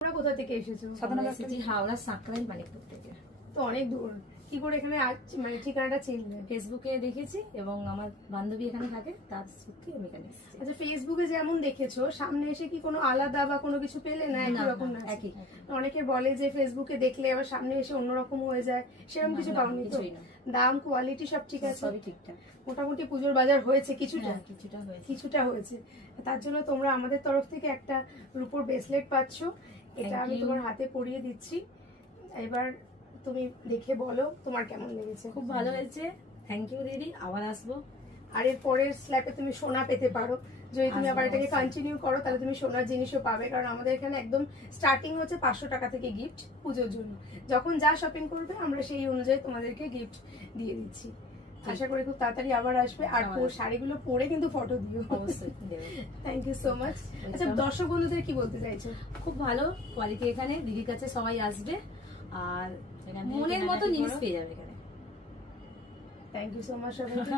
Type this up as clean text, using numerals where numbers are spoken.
তোমরা কোথা থেকে এসেছো? হাওড়া সাঁকরাইল মানিকপুর থেকে। তো অনেক দূর, কি করে এখানে মানে ঠিকানাটা চিনলে? ফেসবুকে দেখেছি এবং আমার বান্ধবী এখানে থাকে, তার সূত্রে আমি এখানে এসেছি। আচ্ছা, ফেসবুকে যেমন দেখেছো, সামনে এসে কি কোনো আলাদা বা কোনো কিছু পেলে না? একই রকম না? একই। অনেকে বলে যে ফেসবুকে দেখলে আবার সামনে এসে অন্যরকম হয়ে যায়, সেরকম কিছু পাওনি তো? দাম কোয়ালিটি সব ঠিক আছে? সবই ঠিকঠাক। মোটামুটি পুজোর বাজার হয়েছে কিছুটা? কিছুটা হয়েছে। তার জন্য তোমরা আমাদের তরফ থেকে একটা রূপোর ব্রেসলেট পাচ্ছ, এটা আমি তোমার হাতে পরিয়ে দিচ্ছি। এবার তুমি দেখে বলো তোমার কেমন লেগেছে। খুব ভালো হয়েছে, থ্যাংক ইউ দিদি, আবার আসবো। আর এর পরের স্ল্যাপে তুমি সোনা পেতে পারো, যদি তুমি আবার এটাকে কন্টিনিউ করো তাহলে তুমি সোনার জিনিসও পাবে, কারণ আমাদের এখানে একদম স্টার্টিং হচ্ছে 500 টাকা থেকে গিফট পুজোর জন্য। যখন যা শপিং করবে আমরা সেই অনুযায়ী তোমাদেরকে গিফট দিয়ে দিচ্ছি। আশা করি খুব তাড়াতাড়ি আবার আসবে, আর শাড়িগুলো পরে কিন্তু ফটো দিও অবশ্যই। Thank you so much. আচ্ছা, দর্শক বন্ধুদের কি বলতে চাইছো? খুব ভালো কোয়ালিটি এখানে, দিদির কাছে সবাই আসবে আর মনের মতো জিনিস পেয়ে যাবে এখানে। থ্যাংক ইউ সো মাচ সবাইকে।